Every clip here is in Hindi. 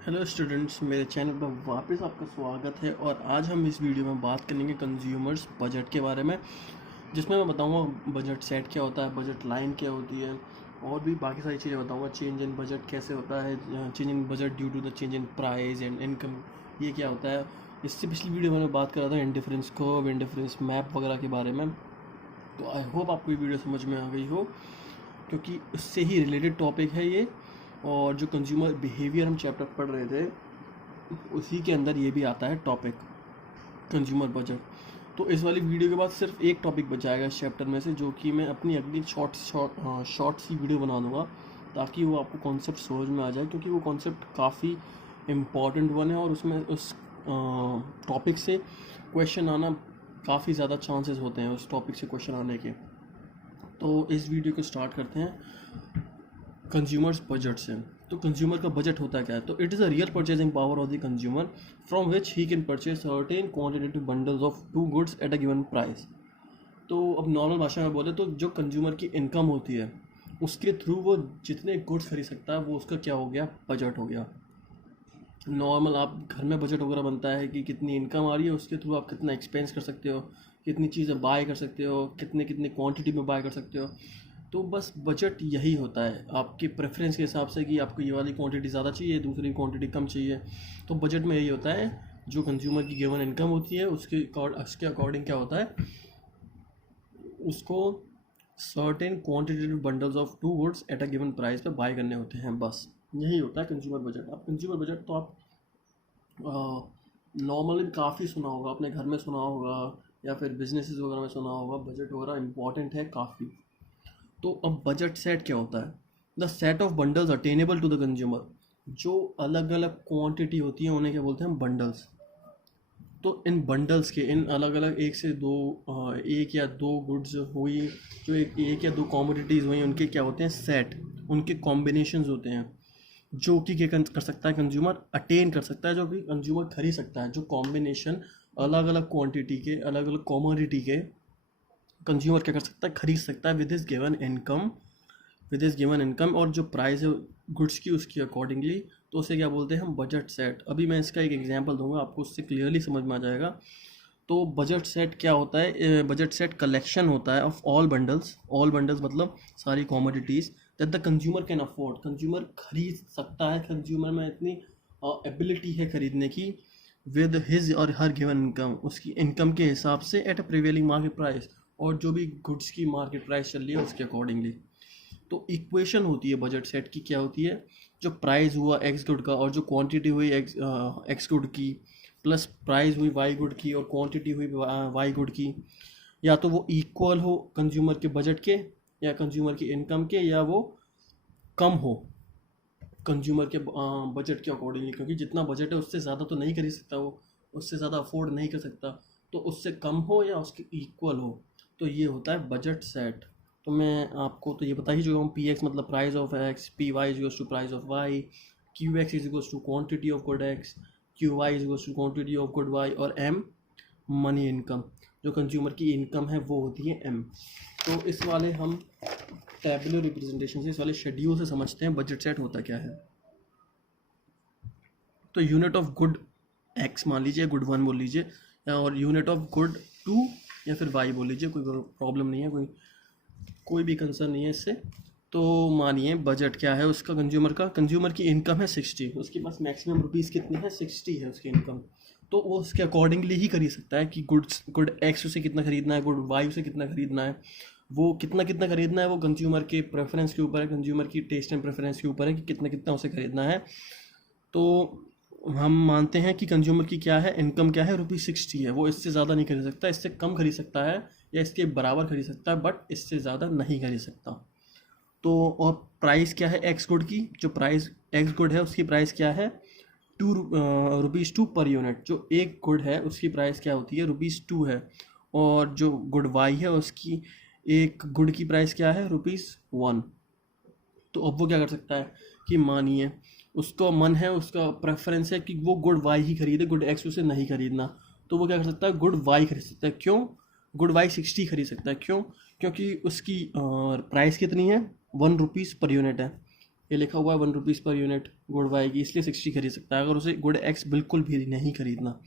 हेलो स्टूडेंट्स, मेरे चैनल पर वापस आपका स्वागत है। और आज हम इस वीडियो में बात करेंगे कंज्यूमर्स बजट के बारे में, जिसमें मैं बताऊंगा बजट सेट क्या होता है, बजट लाइन क्या होती है, और भी बाकी सारी चीज़ें बताऊंगा। चेंज इन बजट कैसे होता है, change in budget due to the change in price and income, ये क्या होता है। इससे पिछली वीडियो में मैं बात कर रहा था इंडिफरेंस कर्व, इंडिफरेंस मैप वगैरह के बारे में। तो आई होप आपको ये वीडियो समझ में आ गई हो, क्योंकि उससे ही रिलेटेड टॉपिक है ये। और जो कंज्यूमर बिहेवियर हम चैप्टर पढ़ रहे थे, उसी के अंदर ये भी आता है टॉपिक, कंज्यूमर बजट। तो इस वाली वीडियो के बाद सिर्फ एक टॉपिक बच जाएगा इस चैप्टर में से, जो कि मैं अपनी अगली शॉर्ट सी वीडियो बना दूंगा, ताकि वो आपको कॉन्सेप्ट समझ में आ जाए, क्योंकि वो कॉन्सेप्ट काफ़ी इम्पॉर्टेंट वन है और उसमें उस टॉपिक से क्वेश्चन आना काफ़ी ज़्यादा चांसेस होते हैं, उस टॉपिक से क्वेश्चन आने के। तो इस वीडियो को स्टार्ट करते हैं कंज्यूमर्स बजट से। तो कंज्यूमर का बजट होता क्या है? तो it is a real purchasing power of the consumer from which he can purchase certain quantitative bundles of two goods at a given price. तो अब नॉर्मल भाषा में बोले तो जो कंज्यूमर की इनकम होती है, उसके थ्रू वो जितने गुड्स खरीद सकता है, वो उसका क्या हो गया? बजट हो गया। नॉर्मल आप घर में बजट वगैरह बनता है कि कितनी इनकम आ रही है, उसके थ्रू आप कितना एक्सपेंस कर सकते हो, कितनी चीज़ें बाय कर सकते हो, कितने कितने क्वांटिटी में बाय कर सकते हो। तो बस बजट यही होता है आपके प्रेफरेंस के हिसाब से, कि आपको ये वाली क्वांटिटी ज़्यादा चाहिए, दूसरी क्वांटिटी कम चाहिए। तो बजट में यही होता है, जो कंज्यूमर की गिवन इनकम होती है उसके अकॉर्डिंग क्या होता है, उसको certain quantitative bundles of two goods at a given price पे बाय करने होते हैं। बस यही होता है कंज्यूमर बजट। अब कंज्यूमर बजट तो आप नॉर्मली काफ़ी सुना होगा, अपने घर में सुना होगा, या फिर बिजनेसेस वगैरह में सुना होगा। बजट वगैरह इंपॉर्टेंट है काफ़ी। तो अब बजट सेट क्या होता है? The set of bundles attainable to the consumer. जो अलग अलग क्वांटिटी होती है, उन्हें क्या बोलते हैं? बंडल्स। तो इन बंडल्स के, इन अलग अलग एक से दो, एक या दो गुड्स हुई, जो एक या दो कॉमोडिटीज़ हुई, उनके क्या होते हैं? सेट। उनके कॉम्बिनेशंस होते हैं, जो कि क्या कर सकता है कंज्यूमर? अटेन कर सकता है, जो भी कंज्यूमर खरीद सकता है। जो कॉम्बिनेशन अलग अलग क्वांटिटी के, अलग अलग कॉमोडिटी के कंज्यूमर क्या कर सकता है? खरीद सकता है with is given income, with is given income. और जो प्राइस है गुड्स की, उसकी अकॉर्डिंगली। तो उसे क्या बोलते हैं हम? Budget set. अभी मैं इसका एक एग्जांपल दूंगा, आपको उससे क्लियरली समझ में आ जाएगा। तो बजट सेट क्या होता है? बजट सेट कलेक्शन होता है ऑफ ऑल बंडल्स मतलब सारी commodities that the consumer can afford. Consumer खरीद सकता है, कंज्यूमर में इतनी एबिलिटी है खरीदने की, विद हिज और हर गिवन इनकम, उसकी इनकम के हिसाब से, at a prevailing market price, और जो भी गुड्स की मार्केट प्राइस चल रही है उसके अकॉर्डिंगली। तो इक्वेशन होती है बजट सेट की, क्या होती है? जो प्राइस हुआ एक्स गुड का, और जो क्वांटिटी हुई एक्स गुड की, प्लस प्राइस हुई वाई गुड की, और क्वांटिटी हुई वाई गुड की, या तो वो इक्वल हो कंज्यूमर के बजट के, या कंज्यूमर की इनकम के, या वो कम हो कंज्यूमर के बजट के अकॉर्डिंगली। क्योंकि जितना बजट है उससे ज़्यादा तो नहीं खरीद सकता वो, उससे ज़्यादा अफोर्ड नहीं कर सकता। तो उससे कम हो या उसके इक्वल हो, तो ये होता है बजट सेट। तो मैं आपको तो ये बता ही चुका हूँ, पी एक्स मतलब price of X, P Y is to price of Y, Q X is to quantity of good X, Q Y is to quantity of good Y, और एम मनी इनकम। जो कंज्यूमर की इनकम है वो होती है एम। तो इस वाले हम टैबुलर रिप्रेजेंटेशन से, इस वाले शेड्यूल से समझते हैं बजट सेट होता क्या है। तो यूनिट ऑफ गुड एक्स मान लीजिए, गुड वन बोल लीजिए, और यूनिट ऑफ गुड टू या फिर वाई बोल लीजिए, कोई प्रॉब्लम नहीं है, कोई भी कंसर्न नहीं है इससे। तो मानिए बजट क्या है उसका? कंज्यूमर की इनकम है 60, उसके पास मैक्सिमम रुपीज़ कितनी है? 60 है उसकी इनकम। तो वो उसके अकॉर्डिंगली ही खरीद सकता है कि गुड एक्स उसे कितना खरीदना है, गुड वाई उसे कितना खरीदना है। वो कितना कितना खरीदना है, वो कंज्यूमर के प्रेफरेंस के ऊपर है, कंज्यूमर की टेस्ट एंड प्रेफरेंस के ऊपर है कि कितना कितना उसे खरीदना है। तो हम मानते हैं कि कंज्यूमर की क्या है? इनकम क्या है? ₹60 है। वो इससे ज़्यादा नहीं खरीद सकता, इससे कम खरीद सकता है, या इसके बराबर खरीद सकता है, बट इससे ज़्यादा नहीं खरीद सकता। तो और प्राइस क्या है एक्स गुड की? जो प्राइस एक्स गुड है उसकी प्राइस क्या है? ₹2 पर यूनिट। जो एक गुड है उसकी प्राइस क्या होती है? ₹2 है। और जो गुड वाई है उसकी, एक गुड की प्राइस क्या है? ₹1। तो अब वो क्या कर सकता है कि मानिए उसका मन है, उसका प्रेफरेंस है कि वो गुड वाई ही खरीदे, गुड एक्स उसे नहीं खरीदना। तो वो क्या कर सकता है? गुड वाई खरीद सकता है। क्यों? गुड वाई 60 खरीद सकता है। क्यों? क्योंकि उसकी प्राइस कितनी है? ₹1 पर यूनिट है। ये लिखा हुआ है 1 rupees per unit good Y की, इसलिए 60 खरीद सकता है। अगर उसे गुड एक्स बिल्कुल भी नहीं खरीदना,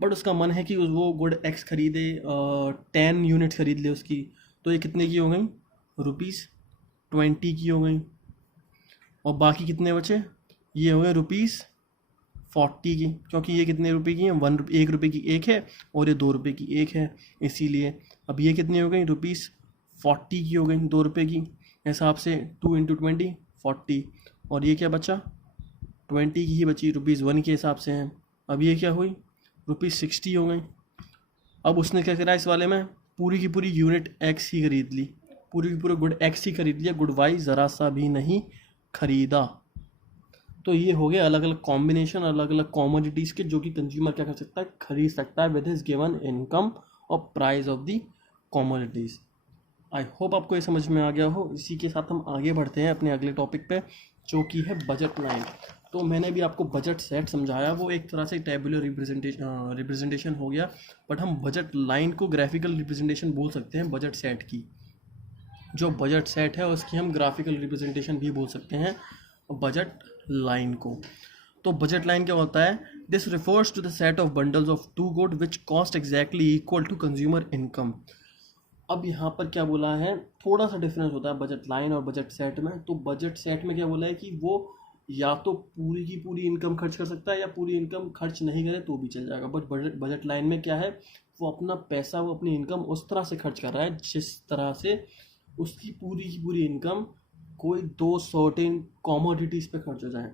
बट उसका मन है कि वो गुड एक्स खरीदे, 10 यूनिट खरीद ले उसकी, तो ये कितने की हो गई, ₹20 की हो गई। और बाकी कितने बचे, ये हो गए ₹40 की, क्योंकि ये कितने रुपए की है, 1 रुपये की एक है और ये 2 रुपये की एक है, इसीलिए अब ये कितनी हो गई, ₹40 की हो गई, 2 रुपये की हिसाब से। 2 × 20 40, और ये क्या बचा, 20 की ही बची, ₹1 के हिसाब से है। अब ये क्या हुई, ₹60 हो गई। अब उसने क्या करा इस वाले में, पूरी की पूरी यूनिट एक्स ही खरीद ली, पूरी की पूरी गुड एक्स ही खरीद लिया, गुड वाई ज़रा सा भी नहीं खरीदा। तो ये हो गया अलग अलग कॉम्बिनेशन, अलग अलग कॉमोडिटीज़ के, जो कि कंज्यूमर क्या कर सकता है, खरीद सकता है विद हिज गिवन इनकम और price of the commodities. I hope आपको ये समझ में आ गया हो। इसी के साथ हम आगे बढ़ते हैं अपने अगले टॉपिक पे, जो कि है बजट लाइन। तो मैंने भी आपको बजट सेट समझाया, वो एक तरह से टेबुलर रिप्रेजेंटेशन हो गया, बट हम बजट लाइन को ग्राफिकल रिप्रेजेंटेशन बोल सकते हैं बजट सेट की। जो बजट सेट है उसकी हम ग्राफिकल रिप्रेजेंटेशन भी बोल सकते हैं बजट लाइन को। तो बजट लाइन क्या होता है, this refers to the set of bundles of two good which cost exactly equal to consumer income. अब यहाँ पर क्या बोला है, थोड़ा सा डिफरेंस होता है बजट लाइन और बजट सेट में। तो बजट सेट में क्या बोला है कि वो या तो पूरी की पूरी इनकम खर्च कर सकता है या पूरी इनकम खर्च नहीं करे तो भी चल जाएगा। बट बजट लाइन में क्या है, वो अपना पैसा, वो अपनी इनकम उस तरह से खर्च कर रहा है जिस तरह से उसकी पूरी की पूरी इनकम कोई 2 सर्टेन कॉमोडिटीज़ पे खर्च हो जाए,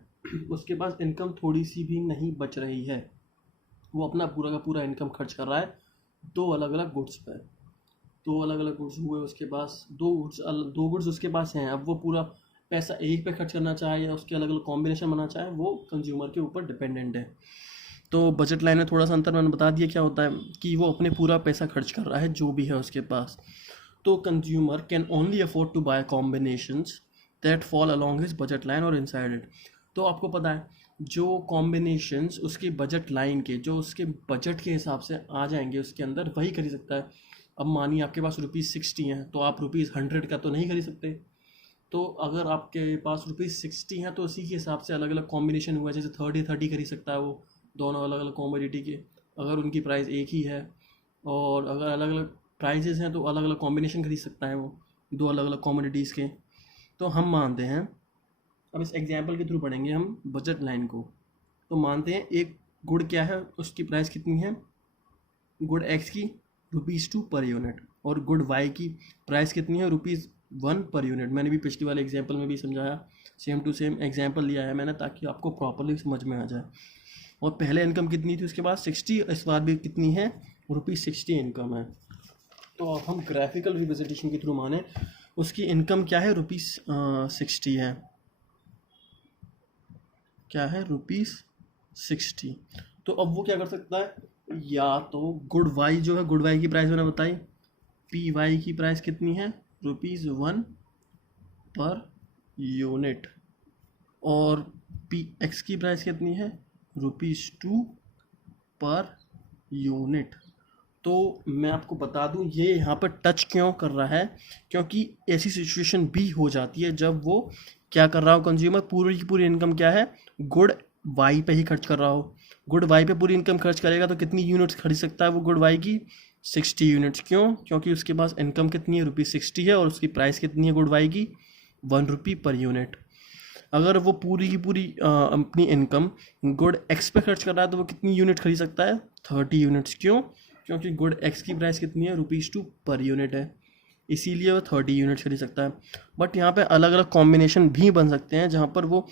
उसके पास इनकम थोड़ी सी भी नहीं बच रही है, वो अपना पूरा का पूरा इनकम खर्च कर रहा है 2 अलग अलग गुड्स पे। 2 अलग अलग गुड्स हुए उसके पास, 2 गुड्स उसके पास हैं। अब वो पूरा पैसा एक पे खर्च करना चाहे या उसके अलग अलग कॉम्बिनेशन बनाना चाहे, वो कंज्यूमर के ऊपर डिपेंडेंट है। तो बजट लाइन में थोड़ा सा अंतर मैंने बता दिया क्या होता है, कि वो अपने पूरा पैसा खर्च कर रहा है जो भी है उसके पास। तो consumer can only afford to buy combinations that fall along his budget line और इनसाइड इट। तो आपको पता है जो कॉम्बिनेशंस उसके बजट लाइन के, जो उसके बजट के हिसाब से आ जाएंगे उसके अंदर, वही खरीद सकता है। अब मानिए आपके पास ₹60 हैं, तो आप ₹100 का तो नहीं खरीद सकते। तो अगर आपके पास ₹60 हैं तो उसी के हिसाब से अलग अलग कॉम्बिनेशन हुआ, जैसे 30 खरीद सकता है वो, दोनों अलग अलग कॉमोडिटी के, अगर उनकी प्राइस एक ही है। और अगर अलग अलग प्राइजेस हैं तो अलग अलग कॉम्बिनेशन खरीद सकता है वो 2 अलग अलग कॉमोडिटीज़ के। तो हम मानते हैं, अब इस एग्जाम्पल के थ्रू पढ़ेंगे हम बजट लाइन को। तो मानते हैं एक गुड़ क्या है, उसकी प्राइस कितनी है, गुड एक्स की ₹2 पर यूनिट, और गुड वाई की प्राइस कितनी है, ₹1 पर यूनिट। मैंने भी पिछली वाले एग्जाम्पल में भी समझाया, सेम टू सेम एग्जाम्पल लिया है मैंने, ताकि आपको प्रॉपरली समझ में आ जाए। और पहले इनकम कितनी थी उसके बाद 60, इस बार भी कितनी है, ₹60 इनकम है। तो अब हम ग्राफिकल रिप्रेजेंटेशन के थ्रू माने, उसकी इनकम क्या है, ₹60 है, क्या है, ₹60। तो अब वो क्या कर सकता है, या तो गुड वाई जो है, गुड वाई की प्राइस मैंने बताई, पी वाई की प्राइस कितनी है, ₹1 पर यूनिट, और पी एक्स की प्राइस कितनी है, ₹2 पर यूनिट। तो मैं आपको बता दूं ये यहाँ पर टच क्यों कर रहा है, क्योंकि ऐसी सिचुएशन भी हो जाती है जब वो क्या कर रहा हो, कंज्यूमर पूरी की पूरी इनकम क्या है, गुड वाई पे ही खर्च कर रहा हो। गुड वाई पे पूरी इनकम खर्च करेगा तो कितनी यूनिट्स खरीद सकता है वो गुड वाई की, 60 यूनिट्स। क्यों, क्योंकि उसके पास इनकम कितनी है, ₹60 है, और उसकी प्राइस कितनी है गुड वाई की, ₹1 पर यूनिट। अगर वो पूरी की पूरी अपनी इनकम गुड एक्स पे खर्च कर रहा है तो वो कितनी यूनिट खरीद सकता है, 30 यूनिट्स। क्यों, क्योंकि गुड एक्स की प्राइस कितनी है, ₹2 पर यूनिट है, इसीलिए वो 30 यूनिट्स खरीद सकता है। बट यहाँ पे अलग अलग कॉम्बिनेशन भी बन सकते हैं, जहाँ पर वो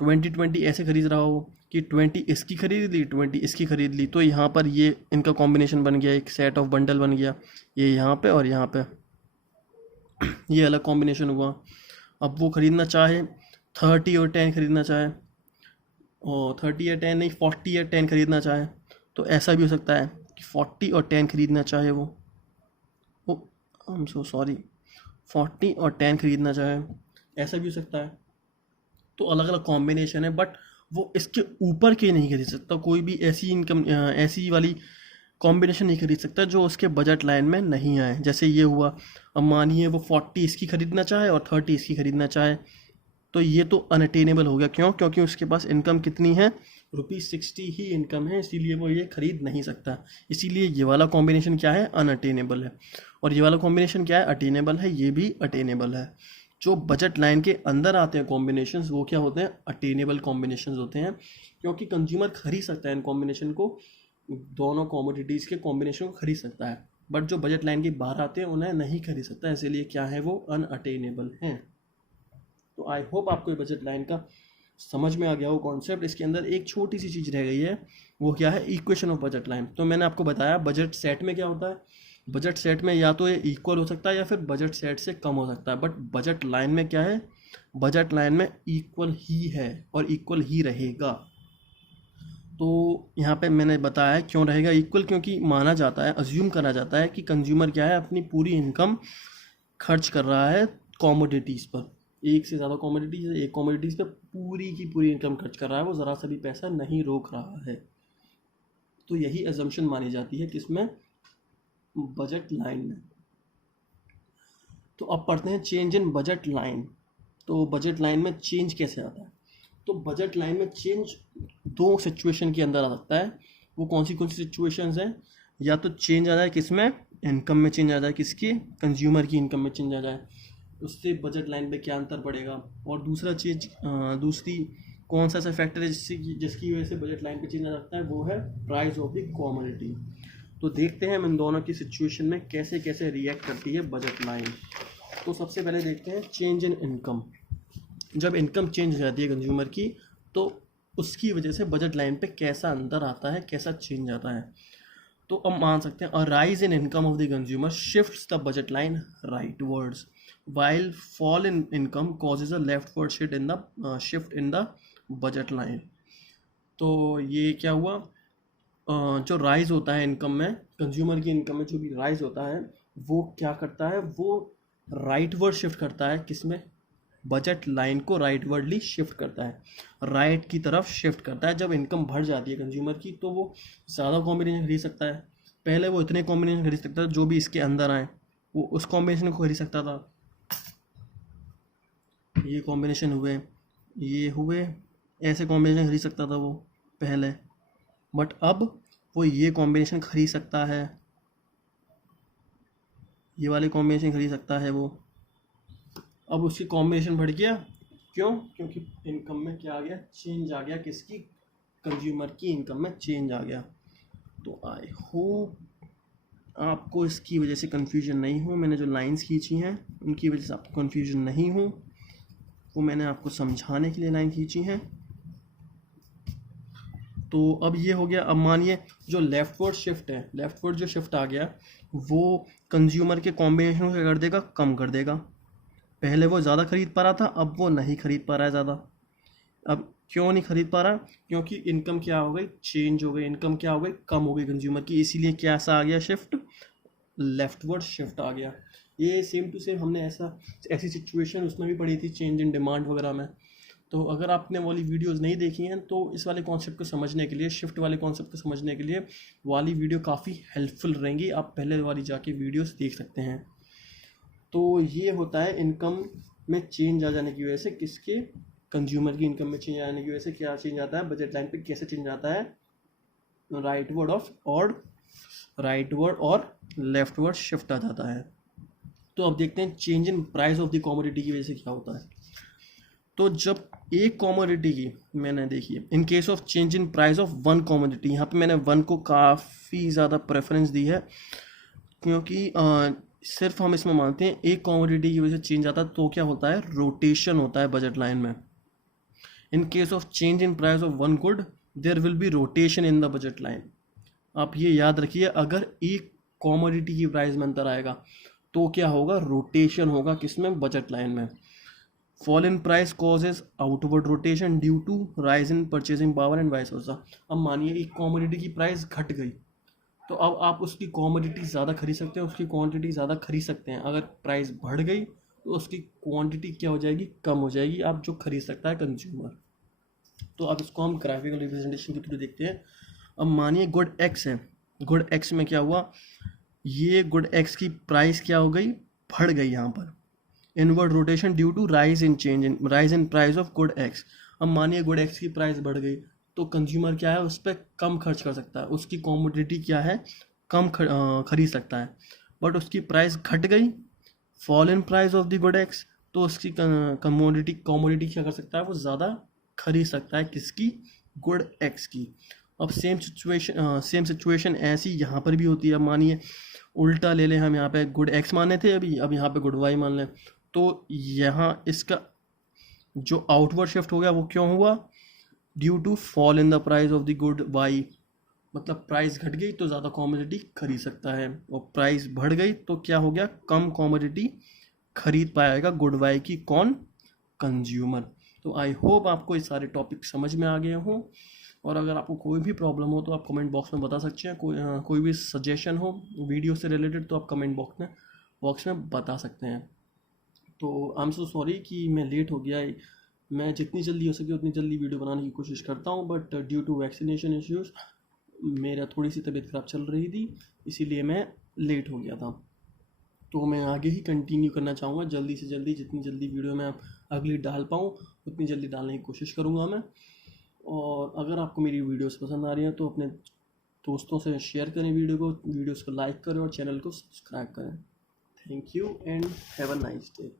20 ऐसे खरीद रहा हो कि 20 इसकी खरीद ली, 20 इसकी खरीद ली। तो यहाँ पर ये इनका कॉम्बिनेशन बन गया, एक सेट ऑफ बंडल बन गया, ये यहाँ पे और यहाँ पे ये अलग कॉम्बिनेशन हुआ। अब वो खरीदना चाहे 30 और 10 खरीदना चाहे, और 30 या 10 नहीं, 40 या 10 खरीदना चाहे, तो ऐसा भी हो सकता है कि 40 और 10 खरीदना चाहे वो आई एम सो सॉरी 40 और 10 खरीदना चाहे, ऐसा भी हो सकता है। तो अलग अलग कॉम्बिनेशन है, बट वो इसके ऊपर के नहीं खरीद सकता, कोई भी ऐसी इनकम ऐसी वाली कॉम्बिनेशन नहीं खरीद सकता जो उसके बजट लाइन में नहीं आए। जैसे ये हुआ, अब मानिए वो 40 इसकी खरीदना चाहे और 30 इसकी खरीदना चाहे, तो ये तो अनअटेनेबल हो गया। क्यों? क्योंकि उसके पास इनकम कितनी है, ₹60 ही इनकम है, इसीलिए वो ये खरीद नहीं सकता। इसीलिए ये वाला कॉम्बिनेशन क्या है, अनअटेनेबल है। और ये वाला कॉम्बिनेशन क्या है, अटेनेबल है, ये भी अटेनेबल है। जो बजट लाइन के अंदर आते हैं कॉम्बिनेशंस वो क्या होते हैं, अटेनेबल कॉम्बिनेशंस होते हैं, क्योंकि कंज्यूमर खरीद सकता है इन कॉम्बिनेशन को, दोनों कॉमोडिटीज़ के कॉम्बिनेशन को खरीद सकता है। बट जो बजट लाइन के बाहर आते हैं उन्हें नहीं खरीद सकता, इसीलिए क्या है, वो अनअटेनेबल हैं। तो आई होप आपको ये बजट लाइन का समझ में आ गया वो कॉन्सेप्ट। इसके अंदर एक छोटी सी चीज़ रह गई है, वो क्या है, इक्वेशन ऑफ बजट लाइन। तो मैंने आपको बताया बजट सेट में क्या होता है, बजट सेट में या तो ये इक्वल हो सकता है या फिर बजट सेट से कम हो सकता है, बट बजट लाइन में क्या है, बजट लाइन में इक्वल ही है और इक्वल ही रहेगा। तो यहाँ पे मैंने बताया क्यों रहेगा इक्वल, क्योंकि माना जाता है, अज्यूम करा जाता है कि कंज्यूमर क्या है, अपनी पूरी इनकम खर्च कर रहा है कॉमोडिटीज़ पर, एक से ज़्यादा कॉमोडिटीज़, एक कॉमोडिटीज़ पे पूरी की पूरी इनकम खर्च कर रहा है, वो ज़रा सा भी पैसा नहीं रोक रहा है। तो यही अजम्पशन मानी जाती है किसमें, बजट लाइन में। तो अब पढ़ते हैं चेंज इन बजट लाइन। तो बजट लाइन में चेंज कैसे आता है, तो बजट लाइन में चेंज दो सिचुएशन के अंदर आ सकता है। वो कौन सी सिचुएशंस हैं, या तो चेंज आ जाए किसमें, इनकम में चेंज आ जाए, किसकी, कंज्यूमर की इनकम में चेंज आ जाए, उससे बजट लाइन पे क्या अंतर पड़ेगा। और दूसरा चीज, दूसरी कौन सा ऐसा फैक्टर है जिसकी वजह से बजट लाइन पे चेंज आ सकता है, वो है प्राइस ऑफ द कॉमोडिटी। तो देखते हैं हम इन दोनों की सिचुएशन में कैसे कैसे रिएक्ट करती है बजट लाइन। तो सबसे पहले देखते हैं चेंज इन इनकम। जब इनकम चेंज हो जाती है कंज्यूमर की, तो उसकी वजह से बजट लाइन पे कैसा अंतर आता है, कैसा चेंज आता है। तो अब मान सकते हैं, a rise in income of the consumer shifts the budget line rightwards, while fall in income causes a leftward shift in the budget line। तो ये क्या हुआ, जो राइज होता है इनकम में, कंज्यूमर की इनकम में जो भी राइज होता है, वो क्या करता है, वो राइटवर्ड शिफ्ट करता है, किसमें, बजट लाइन को राइटवर्डली शिफ्ट करता है, राइट की तरफ शिफ्ट करता है। जब इनकम बढ़ जाती है कंज्यूमर की, तो वो ज़्यादा कॉम्बिनेशन खरीद सकता है। पहले वो इतने कॉम्बिनेशन खरीद सकता था जो भी इसके अंदर आए, वो उस कॉम्बिनेशन को खरीद सकता था, ये कॉम्बिनेशन हुए, ये हुए, ऐसे कॉम्बिनेशन खरीद सकता था वो पहले। बट अब वो ये कॉम्बिनेशन खरीद सकता है, ये वाले कॉम्बिनेशन खरीद सकता है वो। अब उसकी कॉम्बिनेशन बढ़ गया, क्यों, क्योंकि इनकम में क्या आ गया, चेंज आ गया, किसकी, कंज्यूमर की इनकम में चेंज आ गया। तो आई होप आपको इसकी वजह से कन्फ्यूजन नहीं हो, मैंने जो लाइंस खींची हैं उनकी वजह से आपको कन्फ्यूजन नहीं हो, वो मैंने आपको समझाने के लिए लाइन खींची है। तो अब ये हो गया। अब मानिए जो लेफ्टवर्ड शिफ्ट है, लेफ्टवर्ड जो शिफ्ट आ गया, वो कंज्यूमर के कॉम्बिनेशन को क्या कर देगा, कम कर देगा। पहले वो ज़्यादा खरीद पा रहा था, अब वो नहीं खरीद पा रहा है ज़्यादा। अब क्यों नहीं खरीद पा रहा, क्योंकि इनकम क्या हो गई, चेंज हो गई, इनकम क्या हो गई, कम हो गई कंज्यूमर की, इसीलिए क्या सा आ गया, शिफ्ट, लेफ्टवर्ड शिफ्ट आ गया। ये सेम टू सेम हमने ऐसी सिचुएशन उसमें भी पढ़ी थी, चेंज इन डिमांड वगैरह में। तो अगर आपने वाली वीडियोस नहीं देखी हैं, तो इस वाले कॉन्सेप्ट को समझने के लिए, शिफ्ट वाले कॉन्सेप्ट को समझने के लिए वाली वीडियो काफ़ी हेल्पफुल रहेंगी, आप पहले वाली जाके वीडियोस देख सकते हैं। तो ये होता है इनकम में चेंज आ जाने की वजह से, किसके, कंज्यूमर की इनकम में चेंज आने की वजह से क्या चेंज आता है, बजट लाइन पे कैसे चेंज आता है, राइटवर्ड और लेफ्टवर्ड शिफ्ट आ जाता है। तो अब देखते हैं change in price of the commodity की वजह से क्या होता है। तो जब एक कॉमोडिटी की, मैंने देखिए इन case of change in price of one commodity, यहाँ पे मैंने वन को काफ़ी ज़्यादा प्रेफरेंस दी है, क्योंकि सिर्फ हम इसमें मानते हैं एक कॉमोडिटी की वजह से चेंज आता है, तो क्या होता है, रोटेशन होता है बजट लाइन में। In case of change in price of one good, there will be rotation in the budget line. आप ये याद रखिए, अगर एक कॉमोडिटी की प्राइस में अंतर आएगा तो क्या होगा, रोटेशन होगा, किसमें, बजट लाइन में। Fall in price causes outward rotation due to rise in purchasing power and vice versa. अब मानिए एक कॉमोडिटी की प्राइस घट गई, तो अब आप उसकी कॉमोडिटी ज़्यादा खरीद सकते हैं, उसकी क्वांटिटी ज़्यादा खरीद सकते हैं। अगर प्राइस बढ़ गई तो उसकी क्वांटिटी क्या हो जाएगी, कम हो जाएगी, आप जो खरीद सकता है कंज्यूमर। तो अब इसको हम ग्राफिकल रिप्रेजेंटेशन के थ्रू देखते हैं। अब मानिए गुड एक्स है, गुड एक्स में क्या हुआ, ये गुड एक्स की प्राइस क्या हो गई, बढ़ गई यहाँ पर, inward rotation due to rise in price of good X. अब मानिए गुड एक्स की प्राइस बढ़ गई तो कंज्यूमर क्या है, उस पर कम खर्च कर सकता है, उसकी कॉमोडिटी क्या है, कम खरीद सकता है। बट उसकी प्राइस घट गई, fall in price of the good x, तो उसकी कॉमोडिटी क्या कर सकता है, वो ज़्यादा खरीद सकता है, किसकी, गुड एक्स की। अब सेम सिचुएशन ऐसी यहाँ पर भी होती है। अब मानिए उल्टा ले लें, हम यहाँ पे गुड एक्स माने थे अभी, अब यहाँ पे गुड वाई मान लें, तो यहाँ इसका जो आउटवर्ड शिफ्ट हो गया वो क्यों हुआ, due to fall in the price of the good Y. मतलब प्राइस घट गई तो ज़्यादा कॉमोडिटी खरीद सकता है, और प्राइस बढ़ गई तो क्या हो गया, कम कॉमोडिटी खरीद पाएगा गुड वाई की, कौन, कंज्यूमर। तो आई होप आपको ये सारे टॉपिक समझ में आ गए हों, और अगर आपको कोई भी प्रॉब्लम हो तो आप कमेंट बॉक्स में बता सकते हैं। कोई भी सजेशन हो वीडियो से रिलेटेड तो आप कमेंट बॉक्स में बता सकते हैं। तो आई एम सो सॉरी कि मैं लेट हो गया। मैं जितनी जल्दी हो सके उतनी जल्दी वीडियो बनाने की कोशिश करता हूँ, but due to vaccination issues मेरा थोड़ी सी तबीयत ख़राब चल रही थी, इसीलिए मैं लेट हो गया था। तो मैं आगे ही कंटिन्यू करना चाहूँगा, जल्दी से जल्दी, जितनी जल्दी वीडियो मैं अगली डाल पाऊँ उतनी जल्दी डालने की कोशिश करूँगा मैं। और अगर आपको मेरी वीडियोस पसंद आ रही हैं तो अपने दोस्तों से शेयर करें वीडियोस को लाइक करें और चैनल को सब्सक्राइब करें। Thank you and have a nice day.